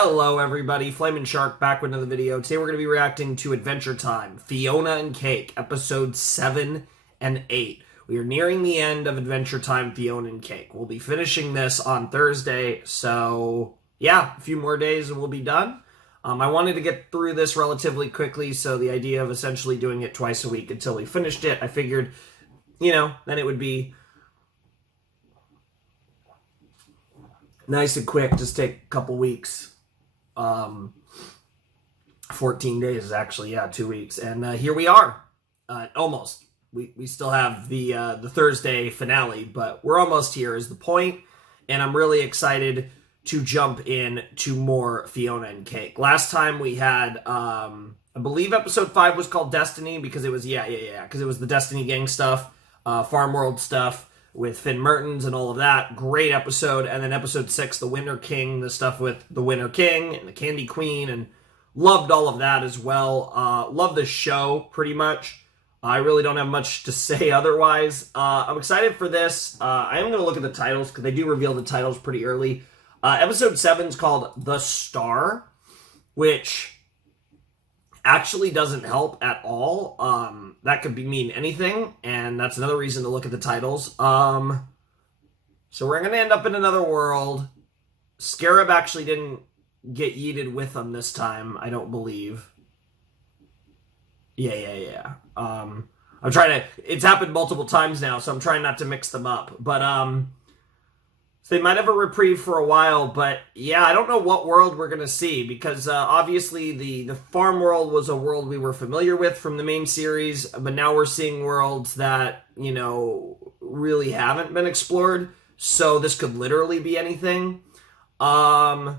Hello everybody, Flamin' Shark back with another video. Today we're going to be reacting to Adventure Time, Fionna and Cake, episodes 7 and 8. We are nearing the end of Adventure Time, Fionna and Cake. We'll be finishing this on Thursday, so yeah, a few more days and we'll be done. I wanted to get through this relatively quickly, so the idea of essentially doing it twice a week until we finished it, I figured, then it would be nice and quick, just take a couple weeks. 14 days is actually, 2 weeks. And here we are, almost. We still have the Thursday finale, but we're almost here is the point. And I'm really excited to jump in to more Fionna and Cake. Last time we had, I believe episode 5 was called Destiny because it was, because it was the Destiny gang stuff, Farm World stuff with Finn Mertens and all of that. Great episode. And then episode 6, the Winter King, the stuff with the Winter King and the Candy Queen, and loved all of that as well. Love the show pretty much. I really don't have much to say otherwise. I'm excited for this. I am going to look at the titles because they do reveal the titles pretty early. Episode 7 is called The Star, which actually doesn't help at all. That could mean anything, and that's another reason to look at the titles. So we're going to end up in another world. Scarab actually didn't get yeeted with them this time, I don't believe. Yeah. I'm trying to... It's happened multiple times now, so I'm trying not to mix them up. But, so they might have a reprieve for a while, but yeah, I don't know what world we're going to see, because obviously the farm world was a world we were familiar with from the main series, but now we're seeing worlds that, really haven't been explored, so this could literally be anything. And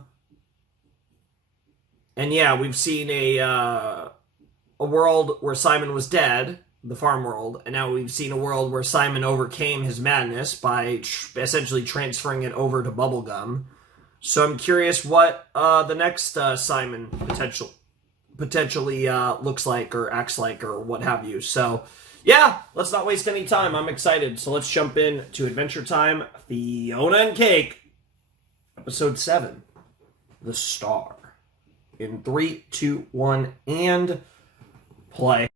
yeah, we've seen a world where Simon was dead, the farm world, and now we've seen a world where Simon overcame his madness by essentially transferring it over to Bubblegum. So I'm curious what the next Simon potentially looks like or acts like or what have you. So yeah, let's not waste any time. I'm excited. So let's jump in to Adventure Time, Fionna and Cake, episode 7, The Star. In 3, 2, 1, and play.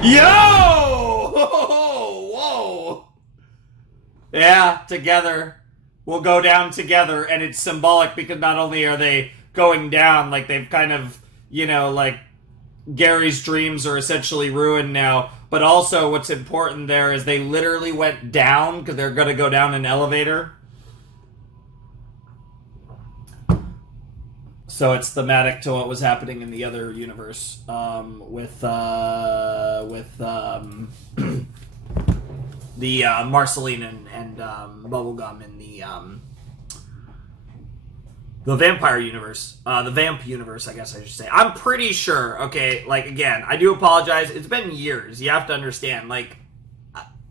Yo! Whoa! Yeah, together. We'll go down together, and it's symbolic because not only are they going down, like they've kind of, like Gary's dreams are essentially ruined now, but also what's important there is they literally went down because they're going to go down an elevator. So it's thematic to what was happening in the other universe with the Marceline and Bubblegum in the vampire universe, the vamp universe, I guess I should say. I'm pretty sure, okay, like, again, I do apologize. It's been years. You have to understand, like,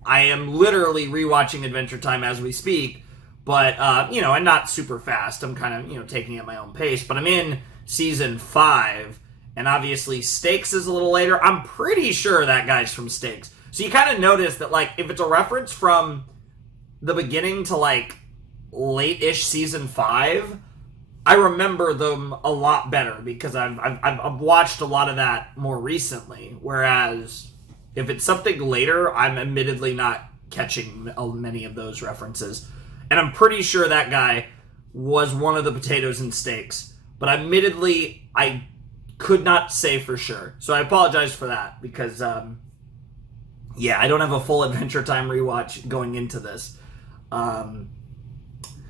I am literally rewatching Adventure Time as we speak, but, and not super fast. I'm kind of, taking it at my own pace, but I'm in season 5, and obviously Stakes is a little later. I'm pretty sure that guy's from Stakes. So you kind of notice that, like, if it's a reference from the beginning to, like, late-ish season 5, I remember them a lot better because I've watched a lot of that more recently. Whereas if it's something later, I'm admittedly not catching many of those references. And I'm pretty sure that guy was one of the potatoes and Steaks. But admittedly, I could not say for sure. So I apologize for that because, I don't have a full Adventure Time rewatch going into this.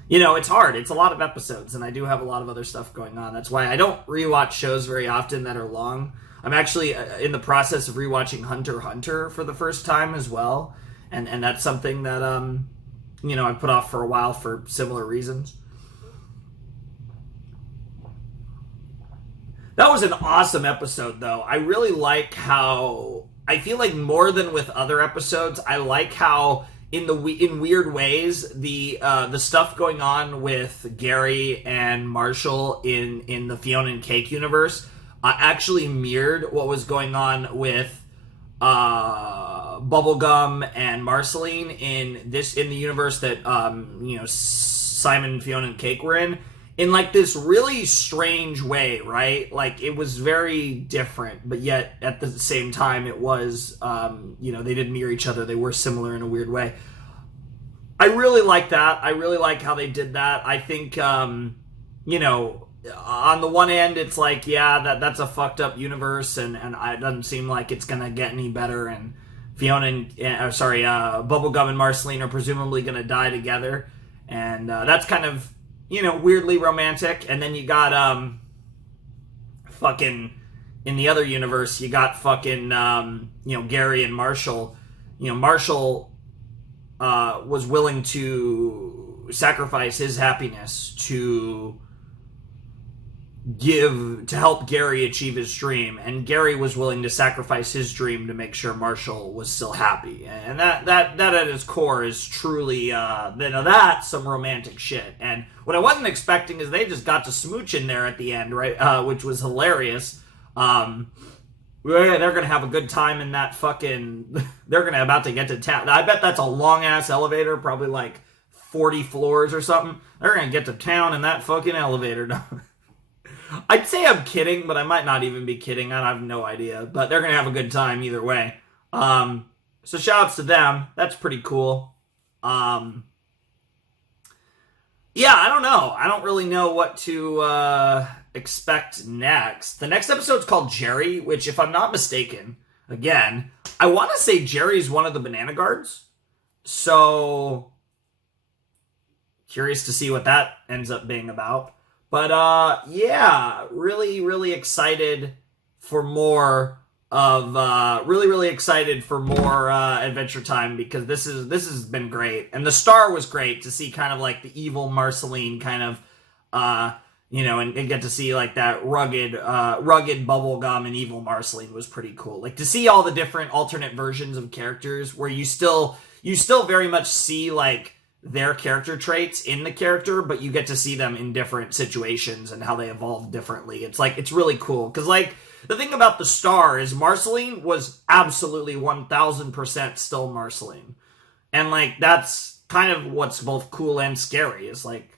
It's hard. It's a lot of episodes, and I do have a lot of other stuff going on. That's why I don't rewatch shows very often that are long. I'm actually in the process of rewatching Hunter x Hunter for the first time as well. And that's something that, I put off for a while for similar reasons. That was an awesome episode, though. I really like how... I feel like more than with other episodes, I like how in weird ways, the stuff going on with Gary and Marshall in the Fionna and Cake universe actually mirrored what was going on with Bubblegum and Marceline in the universe that Simon, Fionna, and Cake were in like this really strange way, right? Like it was very different, but yet at the same time it was they didn't mirror each other. They were similar in a weird way. I really like that. I really like how they did that. I think on the one end it's like, yeah, that's a fucked up universe, and it doesn't seem like it's gonna get any better, and Fionna and Bubblegum and Marceline are presumably gonna die together, and that's kind of weirdly romantic. And then you got fucking in the other universe, you got fucking Gary and Marshall. Marshall was willing to sacrifice his happiness to help Gary achieve his dream, and Gary was willing to sacrifice his dream to make sure Marshall was still happy. And that at its core is truly that's some romantic shit. And what I wasn't expecting is they just got to smooch in there at the end, right? Which was hilarious. They're gonna have a good time in that fucking. They're gonna about to get to town. I bet that's a long ass elevator, probably like 40 floors or something. They're gonna get to town in that fucking elevator. I'd say I'm kidding, but I might not even be kidding. I have no idea. But they're going to have a good time either way. So shout outs to them. That's pretty cool. Yeah, I don't know. I don't really know what to expect next. The next episode's called Jerry, which, if I'm not mistaken, again, I want to say Jerry's one of the Banana Guards. So curious to see what that ends up being about. But yeah, really, really excited for more of really excited for more Adventure Time, because this has been great, and the star was great to see, kind of like the evil Marceline kind of and get to see like that rugged Bubblegum and evil Marceline was pretty cool. Like to see all the different alternate versions of characters where you still very much see like their character traits in the character, but you get to see them in different situations and how they evolve differently. It's really cool, because like the thing about the star is Marceline was absolutely 1000% still Marceline, and like that's kind of what's both cool and scary, is like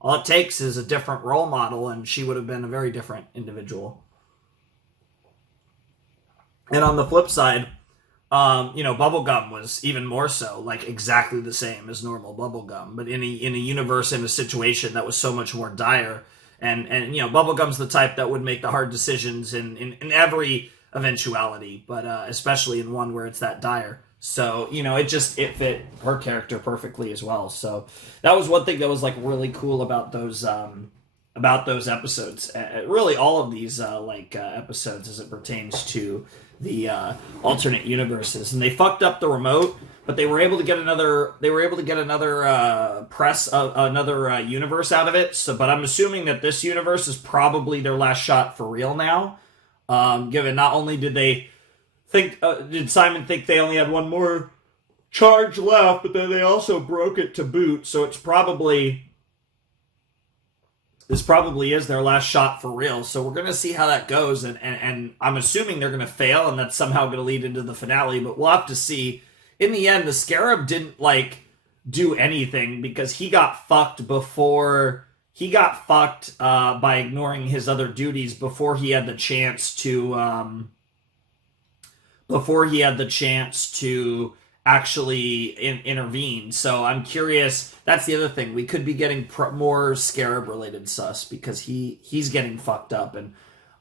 all it takes is a different role model and she would have been a very different individual. And on the flip side, Bubblegum was even more so, like exactly the same as normal Bubblegum, but in a universe, in a situation that was so much more dire. And Bubblegum's the type that would make the hard decisions in every eventuality, but especially in one where it's that dire. So, it fit her character perfectly as well. So that was one thing that was like really cool about those episodes. Really all of these episodes as it pertains to the alternate universes. And they fucked up the remote, but they were able to get another universe out of it. So, but I'm assuming that this universe is probably their last shot for real now. Given not only did Simon think they only had one more charge left, but then they also broke it to boot. So this probably is their last shot for real. So we're going to see how that goes. And I'm assuming they're going to fail, and that's somehow going to lead into the finale, but we'll have to see. In the end, the Scarab didn't do anything, because he got fucked by ignoring his other duties before he had the chance to actually intervene. So I'm curious. That's the other thing. We could be getting more Scarab-related sus, because he's getting fucked up. And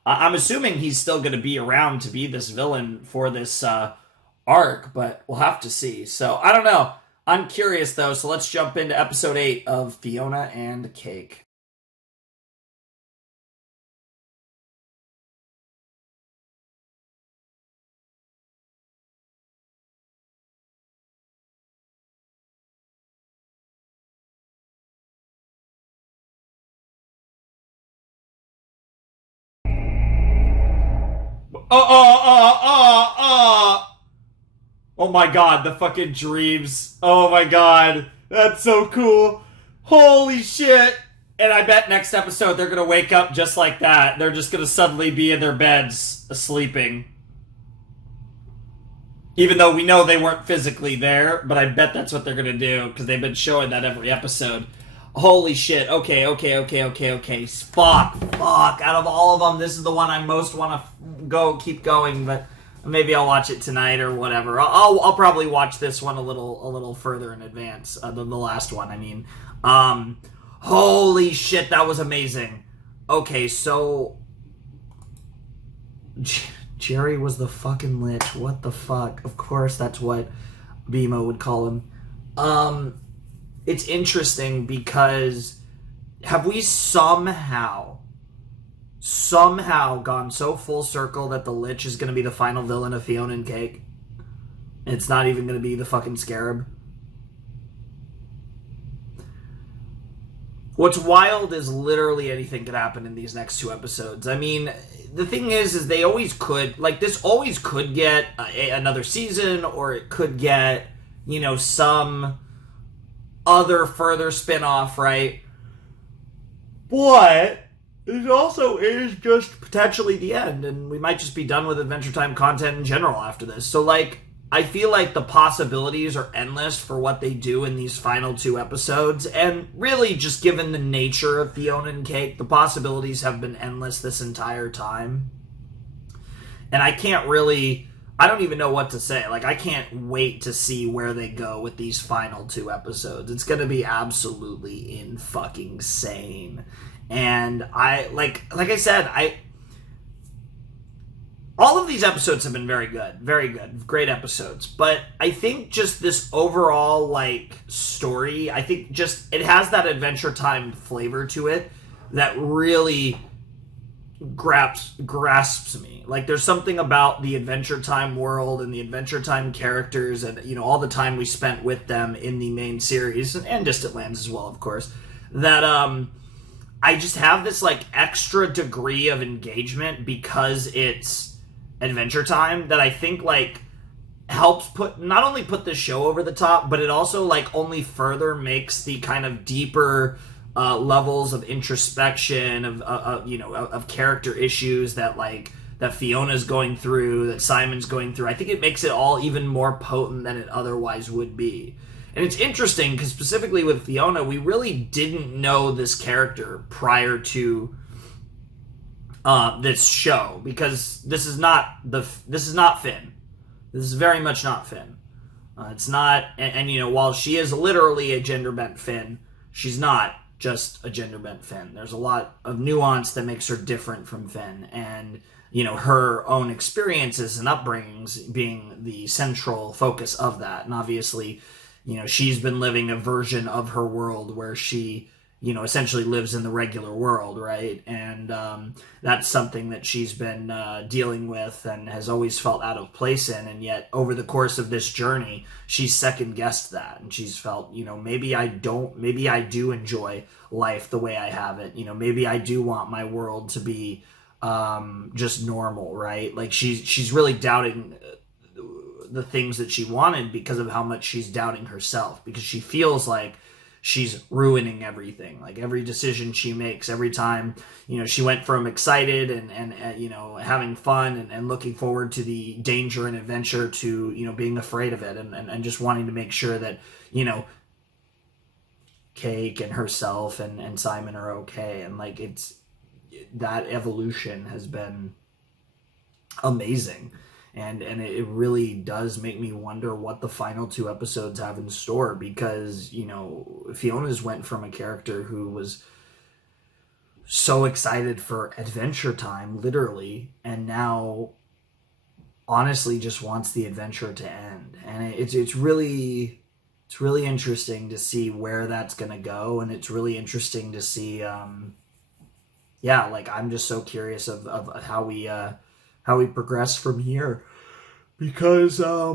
I'm assuming he's still going to be around to be this villain for this arc, but we'll have to see. So I don't know. I'm curious, though. So let's jump into episode 8 of Fionna and Cake. Oh my god, the fucking dreams. Oh my god. That's so cool. Holy shit. And I bet next episode they're gonna wake up just like that. They're just gonna suddenly be in their beds, sleeping. Even though we know they weren't physically there, but I bet that's what they're gonna do, because they've been showing that every episode. Holy shit. Okay. Fuck. Out of all of them, this is the one I most want to keep going, but maybe I'll watch it tonight or whatever. I'll probably watch this one a little further in advance than the last one. I mean, holy shit, that was amazing. Okay, so Jerry was the fucking Lich. What the fuck? Of course, that's what Bimo would call him. It's interesting because have we somehow gone so full circle that the Lich is going to be the final villain of Fionna and Cake? It's not even going to be the fucking Scarab. What's wild is literally anything could happen in these next 2 episodes. I mean, the thing is they always could, like, this always could get another season, or it could get, you know, some other further spin-off, right? But it also is just potentially the end, and we might just be done with Adventure Time content in general after this. So, like, I feel like the possibilities are endless for what they do in these final 2 episodes, and really, just given the nature of Fionna and Cake, the possibilities have been endless this entire time. And I don't even know what to say. Like, I can't wait to see where they go with these final 2 episodes. It's gonna be absolutely insane. And like I said, all of these episodes have been very good, great episodes. But I think just this overall, like, story, I think just it has that Adventure Time flavor to it that really grasps me. Like, there's something about the Adventure Time world and the Adventure Time characters and, you know, all the time we spent with them in the main series and Distant Lands as well, of course, that I just have this, like, extra degree of engagement because it's Adventure Time that I think, like, helps not only put the show over the top, but it also, like, only further makes the kind of deeper levels of introspection of character issues that Fiona's going through, that Simon's going through. I think it makes it all even more potent than it otherwise would be. And it's interesting because specifically with Fionna, we really didn't know this character prior to this show, because this is not Finn. This is very much not Finn. It's not, and you know, while she is literally a gender bent Finn, she's not just a gender bent Finn. There's a lot of nuance that makes her different from Finn, and you know, her own experiences and upbringings being the central focus of that. And obviously, you know, she's been living a version of her world where she, you know, essentially lives in the regular world, right? And that's something that she's been dealing with and has always felt out of place in. And yet, over the course of this journey, she's second-guessed that. And she's felt, you know, maybe I do enjoy life the way I have it. You know, maybe I do want my world to be just normal, right? Like, she's really doubting the things that she wanted because of how much she's doubting herself, because she feels like she's ruining everything. Like, every decision she makes, every time, you know, she went from excited and you know, having fun and looking forward to the danger and adventure to, you know, being afraid of it and just wanting to make sure that, you know, Cake and herself and Simon are okay. And like, it's that evolution has been amazing. And it really does make me wonder what the final 2 episodes have in store, because, you know, Fiona's went from a character who was so excited for Adventure Time, literally, and now honestly just wants the adventure to end. And it's really interesting to see where that's going to go, and it's really interesting to see like, I'm just so curious of how we progress from here, because I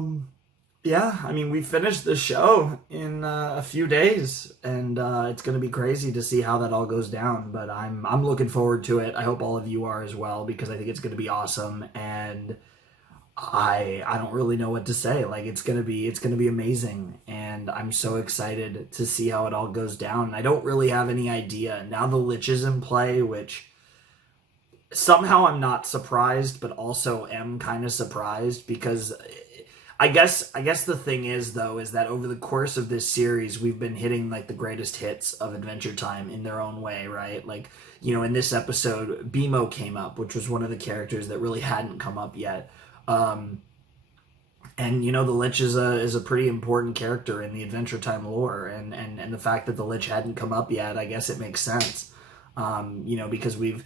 mean, we finished the show in a few days, and it's going to be crazy to see how that all goes down, but I'm looking forward to it. I hope all of you are as well, because I think it's going to be awesome. And I don't really know what to say. Like it's gonna be amazing, and I'm so excited to see how it all goes down. I don't really have any idea. Now the Lich is in play, which somehow I'm not surprised, but also am kind of surprised because I guess the thing is though is that over the course of this series we've been hitting like the greatest hits of Adventure Time in their own way, right? Like, in this episode BMO came up, which was one of the characters that really hadn't come up yet. Um and the Lich is a pretty important character in the Adventure Time lore, and the fact that the Lich hadn't come up yet, I guess it makes sense. Because we've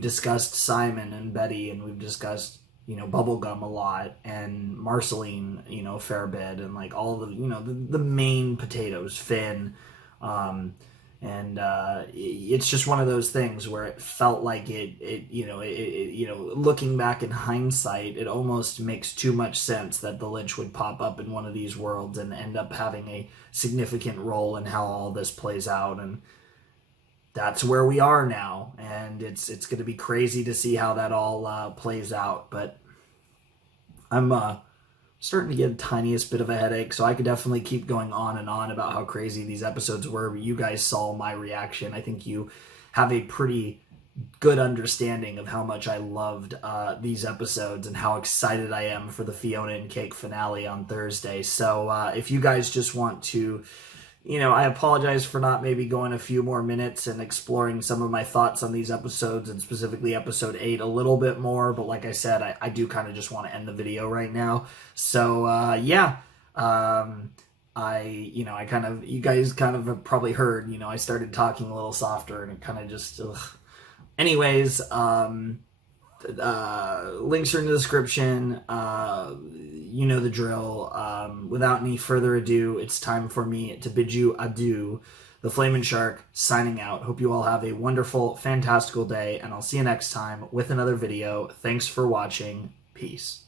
discussed Simon and Betty, and we've discussed Bubblegum a lot, and Marceline, a fair bit, and like all the the main potatoes, Finn, and it's just one of those things where it felt like looking back in hindsight, it almost makes too much sense that the Lich would pop up in one of these worlds and end up having a significant role in how all this plays out. And that's where we are now, and it's going to be crazy to see how that all plays out. But I'm starting to get a tiniest bit of a headache, so I could definitely keep going on and on about how crazy these episodes were. You guys saw my reaction. I think you have a pretty good understanding of how much I loved these episodes and how excited I am for the Fionna and Cake finale on Thursday. So if you guys just want to, I apologize for not maybe going a few more minutes and exploring some of my thoughts on these episodes, and specifically episode 8 a little bit more. But like I said, I do kind of just want to end the video right now. So I kind of, you guys kind of have probably heard, I started talking a little softer, and it kind of just, ugh. Anyways, links are in the description. You know the drill. Without any further ado, it's time for me to bid you adieu. The Flamin' Shark signing out. Hope you all have a wonderful, fantastical day, and I'll see you next time with another video. Thanks for watching. Peace.